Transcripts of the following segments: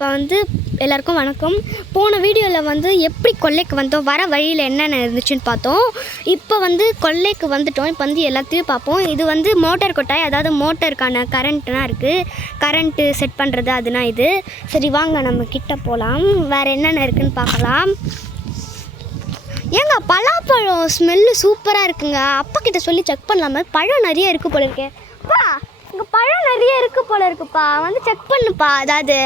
இப்போ எல்லாருக்கும் வணக்கம். போன வீடியோவில் எப்படி கொல்லைக்கு வந்தோம், வர வழியில் என்னென்ன இருந்துச்சுன்னு பார்த்தோம். இப்போ கொல்லைக்கு வந்துட்டோம். இப்போ எல்லாத்தையும் பார்ப்போம். இது மோட்டார் கொட்டாய், அதாவது மோட்டருக்கான கரண்ட்லாம் இருக்குது, கரண்ட்டு செட் பண்ணுறது அதுனா இது. சரி வாங்க நம்ம கிட்ட போகலாம், வேறு என்னென்ன இருக்குதுன்னு பார்க்கலாம். ஏங்க பலாப்பழம் ஸ்மெல்லு சூப்பராக இருக்குங்க. அப்பா கிட்ட சொல்லி செக் பண்ணலாமா? பழம் நிறைய இருக்குது போல இருக்கே. அப்பா இங்கே பழம் நிறைய இருக்குது போல இருக்குப்பா, செக் பண்ணுப்பா. அதாவது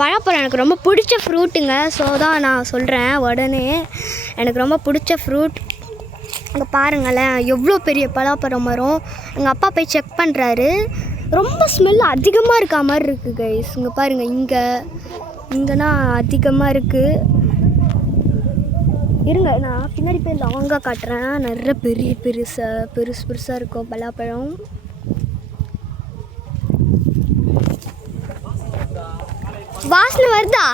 பழப்பழம் எனக்கு ரொம்ப பிடிச்ச ஃப்ரூட்டுங்க. ஸோ தான் நான் சொல்கிறேன் உடனே, எனக்கு ரொம்ப பிடிச்ச ஃப்ரூட். அங்கே பாருங்களேன் எவ்வளோ பெரிய பலாப்பழம் மரம். எங்கள் அப்பா போய் செக் பண்ணுறாரு. ரொம்ப ஸ்மெல் அதிகமாக இருக்கா மாதிரி இருக்குது கைஸ். இங்கே பாருங்கள், இங்கேனா அதிகமாக இருக்குது. இருங்க நான் பின்னாடி போய் லாங்காக காட்டுறேன். நிறைய பெருசு பெருசாக இருக்கும் பலாப்பழம். வாசனை வருதா?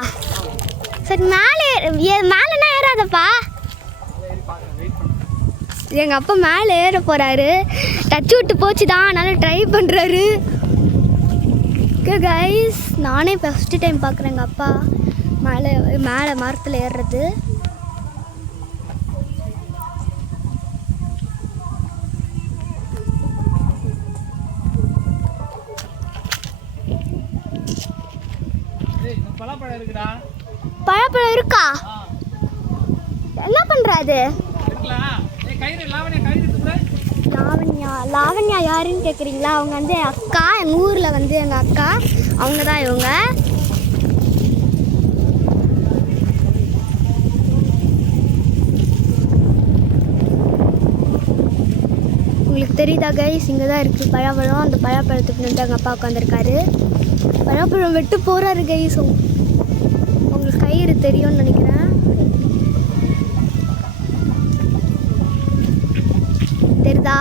சரி மேலேனா ஏறாதப்பா. எங்கள் அப்பா மேலே ஏற போகிறாரு. டச் விட்டு போச்சு தான், அதனால் ட்ரை பண்ணுறாரு. ஓகே கைஸ், நானே ஃபஸ்ட்டு டைம் பார்க்குறேன் எங்கள் அப்பா மேலே மரத்தில் ஏறுறது. பழப்பழம் இருக்கா? என்ன பண்றாது? லாவண்யா யாருன்னு கேட்குறீங்களா? அவங்க அக்கா, எங்கள் ஊரில் எங்கள் அக்கா, அவங்க தான் இவங்க. உங்களுக்கு தெரியுதா கைஸ்? இங்கே தான் இருக்குது பழப்பழம். அந்த பழப்பழத்துக்கு நின்று எங்கள் அப்பா உட்காந்துருக்காரு. பழப்பழம் வெட்டு போகிறாரு கைஸ். உங்களுக்கு கயிறு தெரியும்னு நினைக்கிறேன். தெரியுதா?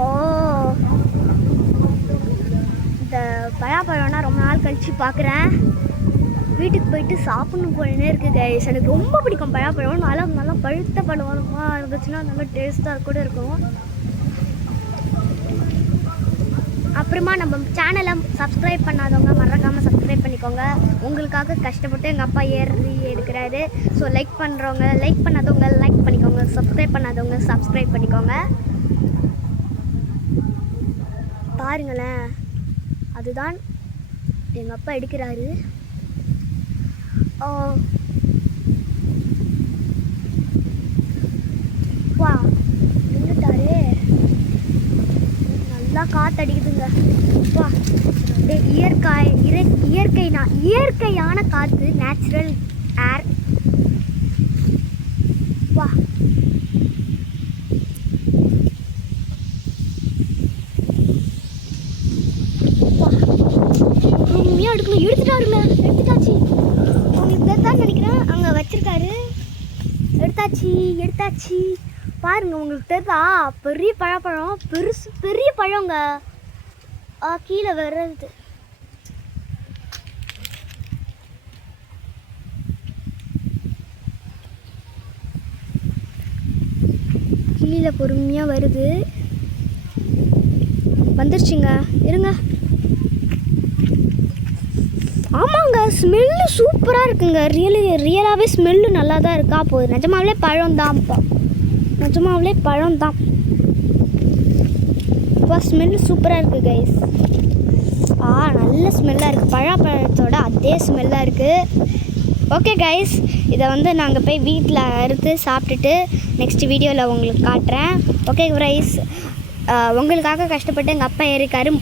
ஓ, இந்த பழாப்பழம்னா ரொம்ப நாள் கழித்து பார்க்குறேன். வீட்டுக்கு போயிட்டு சாப்பிட்ணும் போலனே இருக்குது கைஸ். எனக்கு ரொம்ப பிடிக்கும் பழாப்பழம். நல்லா பழுத்த பழமாக இருந்துச்சுன்னா நல்லா டேஸ்ட்டாக கூட இருக்கும். அப்புறமா நம்ம சேனலை சப்ஸ்கிரைப் பண்ணாதவங்க மறக்காமல் சப்ஸ்கிரைப் பண்ணிக்கோங்க. உங்களுக்காக கஷ்டப்பட்டு எங்கள் அப்பா ஏறி எடுக்கிறாரு. ஸோ லைக் பண்ணுறவங்க லைக் பண்ணாதவங்க லைக் பண்ணிக்கோங்க, சப்ஸ்கிரைப் பண்ணாதவங்க சப்ஸ்கிரைப் பண்ணிக்கோங்க. பாருங்களேன், அதுதான் எங்கள் அப்பா எடுக்கிறாரு. வா நின்றுட்டாரு. நல்லா காற்றடிக்குதுங்க. வா இயற்கையான காற்று, நேச்சுரல் ஏர். வா உண்மையாக எடுக்கணும். எடுத்துட்டாச்சு. உங்களுக்கு தான் நினைக்கிறேன், அங்கே வச்சிருக்காரு. எடுத்தாச்சு. பாருங்க, உங்களுக்கு தெரியுதா? பெரிய பழப்பழம், பெரிய பழங்க. கீழே வர்றது. கீழே பொறுமையாக வருது. வந்துருச்சுங்க, இருங்க. ஆமாங்க, ஸ்மெல்லு சூப்பராக இருக்குங்க. ரியலாகவே ஸ்மெல்லு நல்லா தான் இருக்கா போகுது. நிஜமாவிலே பழம் தான். இப்போ ஸ்மெல்லு சூப்பராக இருக்குது கைஸ். நல்ல ஸ்மெல்லாக இருக்குது. பழாப்பழத்தோட அதே ஸ்மெல்லாக இருக்குது. ஓகே கைஸ், இதை நாங்கள் போய் வீட்டில் அறுத்து சாப்பிட்டுட்டு நெக்ஸ்ட் வீடியோவில் உங்களுக்கு காட்டுறேன். ஓகே கைஸ், உங்களுக்காக கஷ்டப்பட்டு எங்கள் அப்பா ஏறிக்காரு.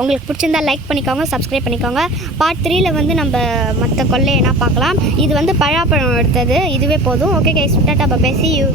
உங்களுக்கு பிடிச்சிருந்தா லைக் பண்ணிக்கோங்க, சப்ஸ்கிரைப் பண்ணிக்கோங்க. பார்ட் 3ல் நம்ம மற்ற கொள்ளையெல்லாம் பார்க்கலாம். இது பழாப்பழம் எடுத்தது, இதுவே போதும். Okay guys, tata bye bye, see you.